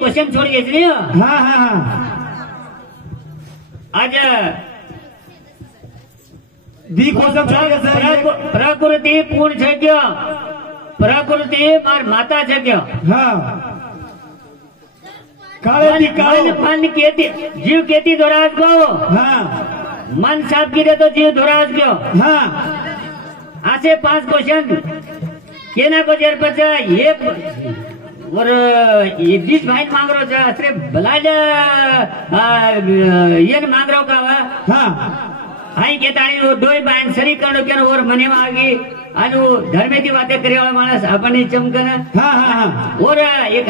Question छोड़ गए हाँ हाँ आज दी क्वेश्चन छोड़ गए प्रकृति पूर्ण છે કે પ્રકૃતિ માર માતા છે કે हाँ काले दी काले मन केती जीव केती दोराज को हाँ मन साफ की तो जीव दोराज को हाँ आसे 5 क्वेश्चन केना को जर पचा ये और ये 20 भाई मांग रो जा सिर्फ भलाज ये मांग रो का हाँ हाई के ताणी वो दो भाई सरी करो के और मने में आगी अनु धर्मेती बातें करे वाला मानस अपनी चमकना हाँ हाँ हाँ और एक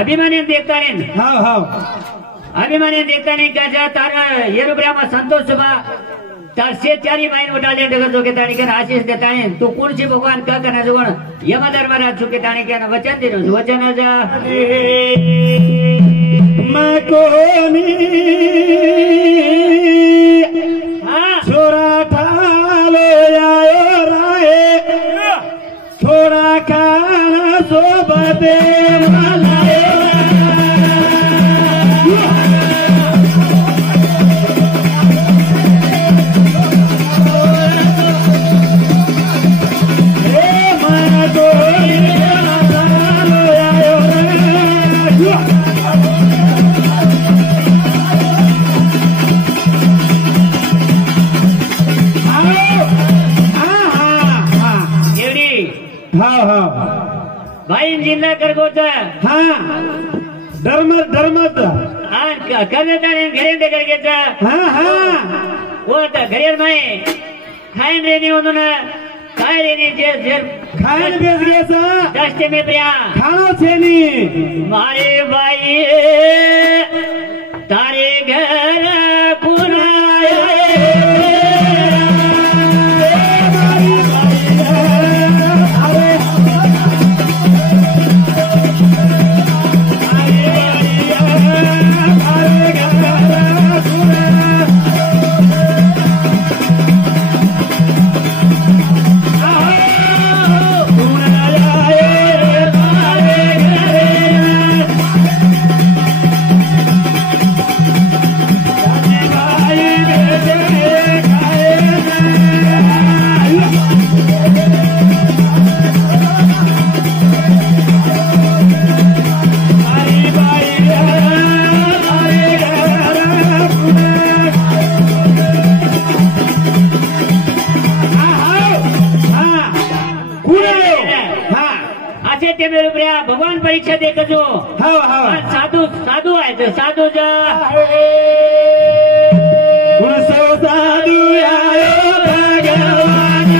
अभिमानी देखता नहीं हाँ हाँ अभिमानी देखता नहीं क्या जा तारा ये रुपया में संतोष सुबह तार से चारी माइन उठा ले डगर जो के ताणी के आशीष देता है तो कौन सी भगवान का करना जो यम दरबार चुके ताणी के वचन दे वचन जा मैं कोनी छोरा ठालो आयो राय छोरा खाना सोबते मलायो भाई जिंदा कर गोता हाँ धर्मत हाँ करने ताने घरे दे करके जा हाँ हाँ वो तो घरे में खाइन रेनी होनो ना खाए रेनी जेर खान बेच गया सा दस्ते में प्रिया खाना छेनी मारे भाई तारे घर पुराए भगवान परीक्षा दे जो साधु साधु आए थे साधु जा साधु आयो भगवान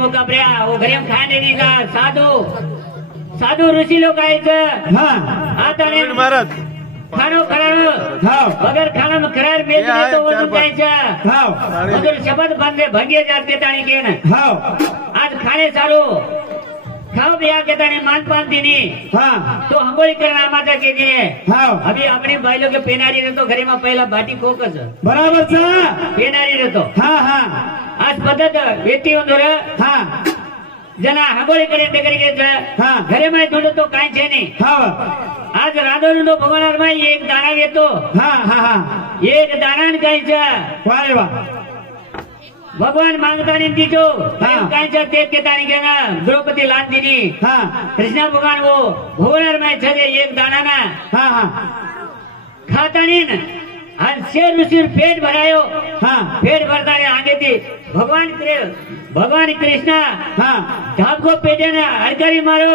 मौका प्रिया वो घरे में खाने नहीं का साधु साधु ऋषि लोग आए आता नहीं महाराज खानो खरारो अगर खाना में खरार बेच दे तो वो जाए अगर शब्द बंदे भंगे जाते तानी के ना आज खाने चालू खाओ भैया के तानी मान पान दीनी तो हमोली करना माता के लिए अभी अपने भाई लोग के पेनारी ने तो घरे में पहला बाटी फोकस बराबर सा पेनारी ने तो आज पद्धत व्यक्ति जना हंगोळी करे घरे में ढूंढो तो काय छे नहीं आज राधो नो भगवान में एक दाना येतो एक दाना काय छे भगवान मांगता नहीं दीजो हाँ। कांचा देख के तानी के ना द्रौपदी लान दीनी हाँ कृष्णा भगवान वो भुवनर में छजे एक दाना ना हाँ हाँ खाता नहीं न हर शेर ऋषि पेट भरायो हाँ पेट भरता है आगे थी भगवान कृष्णा हाँ धाप को पेटे ना हरकारी मारो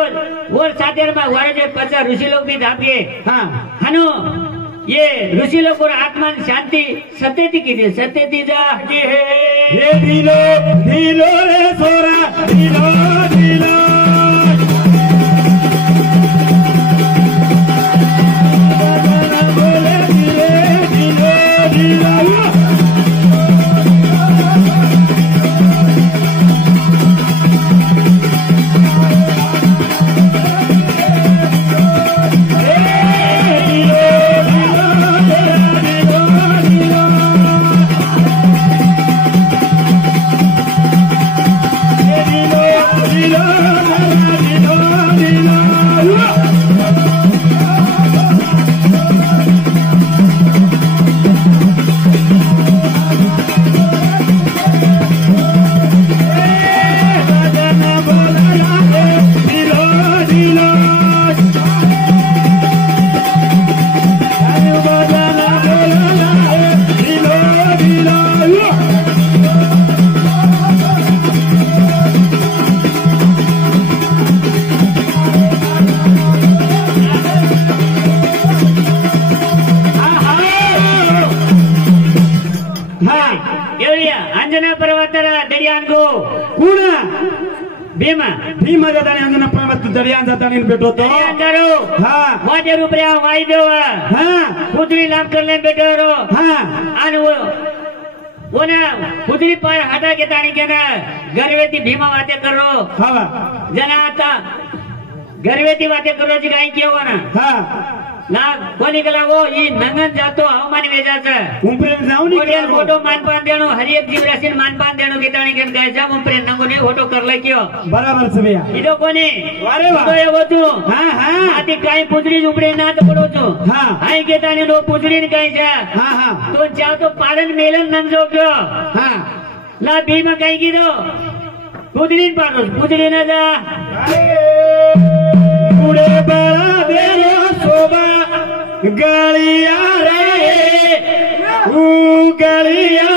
और साथेर में वारे जो 50 ऋषि लोग भी धाप गए हाँ हनु ये ऋषि लोग और आत्मा शांति सत्यति कीजिए सत्यति जाके ये ढीलो ढीलो रे सोरा ढीलो ढीलो बोले ढीले ढीलो ढीलो अंजना पर्वतर दडियान को कुणा भीमा भीमा जातानी अंजना पर्वत दर्यान जातानी बेटो तो दडियान करो हाँ वाजे रुपया वाई देव हाँ पुत्री लाभ कर ले बेटो रो हाँ आणि वो ना पुत्री पार हटा के ताणी के ना गर्वेती भीमा बातें करो हाँ जना आता गर्वेती बातें करो जी काही केव ना हाँ ना कोणी केला वो ही नंगन जातो हवामान वेजाचं उंपरेन जाऊ नी मोठ्यान मोठो मानपान देणो हर एक जीव राशीन मानपान देणो की ताणी केन काय जा उंपरे नंगो ने फोटो करले कियो बराबर से भैया इदो कोणी वारे वा तो एवो तू हाँ हाँ आती काही पुत्री उपडे ना तो पडो तू हाँ हाय के ताणी नो पुत्री ने काही जा हाँ हाँ तो जा तो पालन मेलन नंजो क्यो हाँ ला भीमा काही कीधो पुत्री पाडो पुत्री ना जा पुढे बळा देरो शोभा गळिया रे गळिया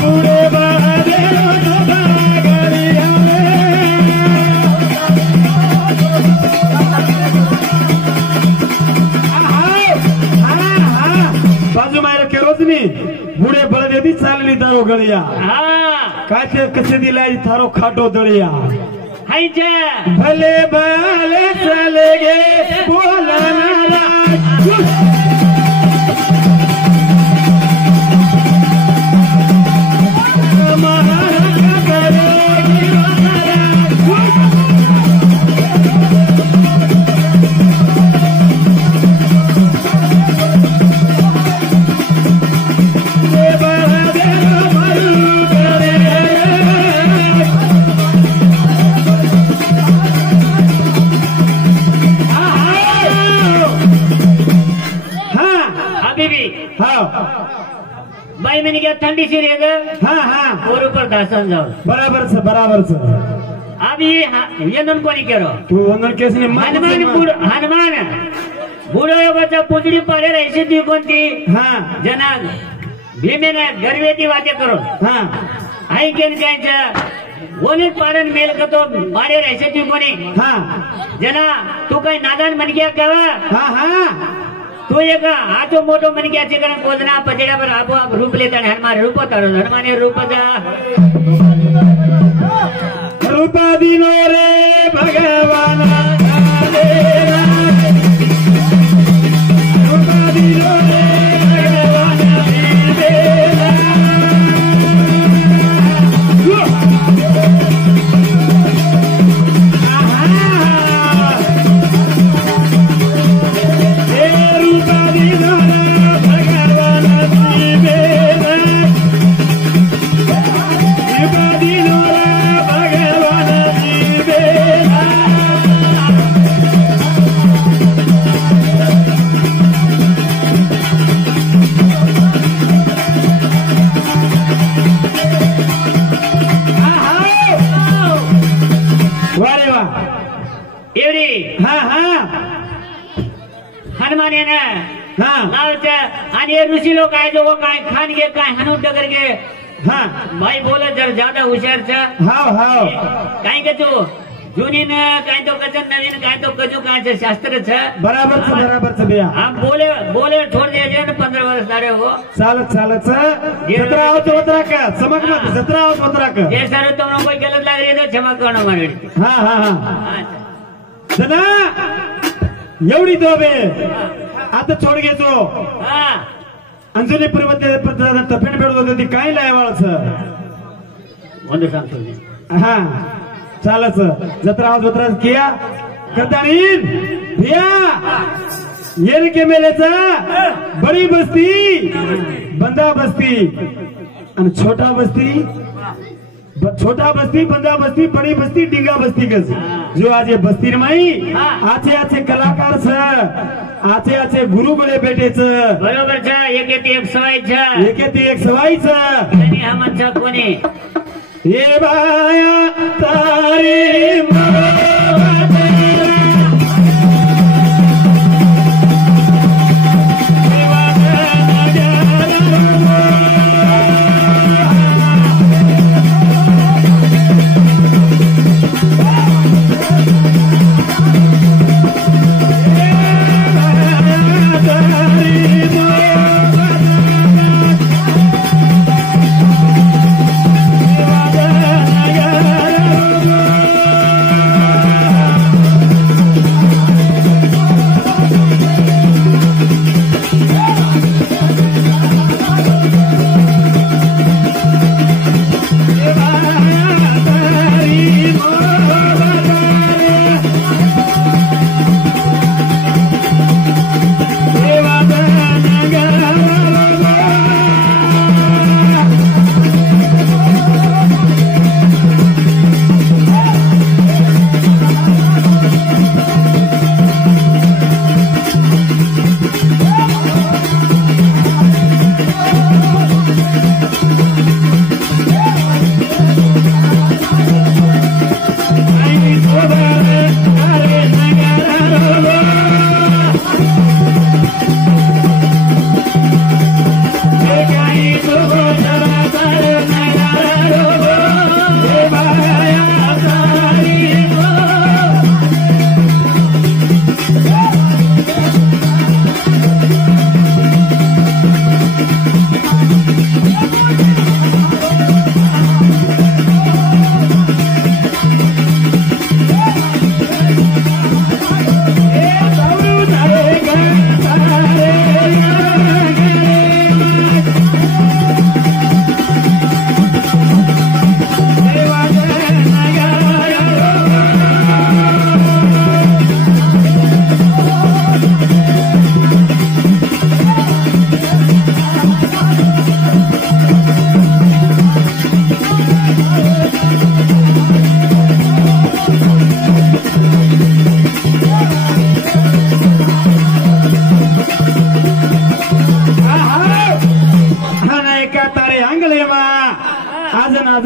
पुढे बळा देरो शोभा गळिया बाजू मायला केलोच मी पुढे बळ देती चालली तारो गळिया हा काय ते कसे दिलाय थारो खाटो दळिया हाय जा भले भले चले गे बोलणारा बाई मैंने क्या ठंडी सी रहेगा हाँ हाँ और ऊपर दासन जाओ बराबर से बराबर से अब ये नन को नहीं करो तू वंदन केस ने हनुमान बूढ़ो बच्चा पुतली पारे ऐसी थी कौन थी हाँ जना भीमे ना गर्वेती बातें करो हाँ आई केन क्या वोने पारण मेल का तो मारे ऐसे थी कोणी हाँ जना तू काही नादान मन गया कवा हाँ हाँ तो एक आजो मोटो मन गया चिकन कोजना पजेड़ा पर आपो आप रूप लेता है हनुमान रूप तारो हनुमान रूप जा रूपा दिनो रे भगवान रूपा दिनो रे भगवान भगवान अच्छा आणि ये ऋषि लोग आए जो वो काय खान के काय हनुट करके हाँ भाई बोला जर ज्यादा होशियार छ हाव हाव काय के तू जुनी न काय तो कजन नवीन काय तो कजू काय छ शास्त्र छ बराबर छ भैया हम बोले छोड़ दे जे 15 वर्ष सारे हो चालत 17 होत का चमक मत 17 होत का ये सर तुम कोई गलत लग रही तो क्षमा करना मारे हाँ जना एवढी दोबे आता छोड घेतो हाँ अंजनी पर्वत तपेण बेड होती काय लायवाळच ಒಂದು सांगतो हा चालच जत्रा किया करतानी भैया येन के मेलेचा बड़ी बस्ती बंदा बस्ती आणि छोटा बस्ती बंदा बस्ती बड़ी बस्ती डिंगा बस्ती कस जो आज ये बस्ती माई आचे कलाकार छ आचे गुरु बडे बेटे छ बरोबर छ एक सवाई छ आणि हमन छ कोणी ये बाया तारी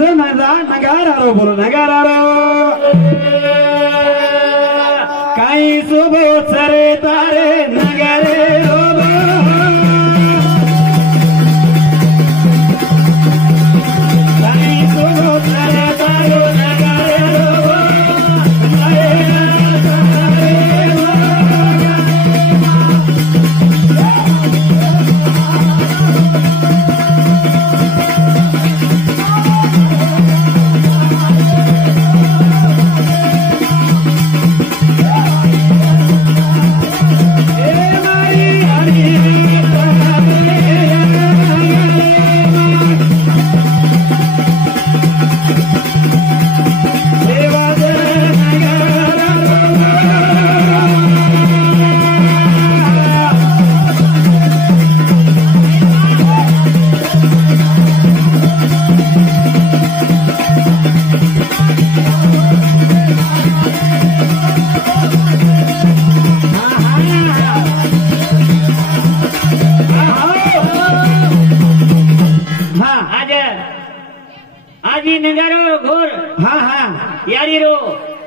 नगारारो बोलो नगारारो काही सोबो सरे तारे नगारे काही सोबो सरे तारे नगारे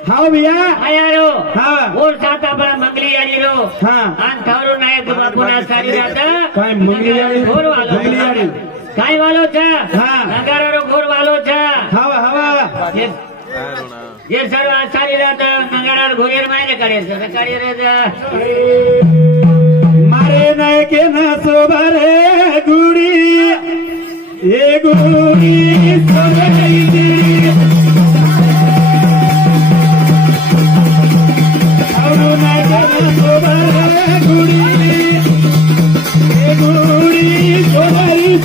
हाव भैया आयारो हा और साता बड़ा मंगली आली रो हा आन थावरो नायक बापूना सारी रात काय मंगली आली घोर वालो मंगली आली काय वालो छ हा नगारारो घोर वालो छ हवा हवा ये सर्व सारी रात नगारार घोरेर मायने करे छ करे रे मारे नाही के ना सोबारे गुडी ए गुडी सोबारे आवडू नाही के ना सोबारे गुडी ए गुडी सोबारे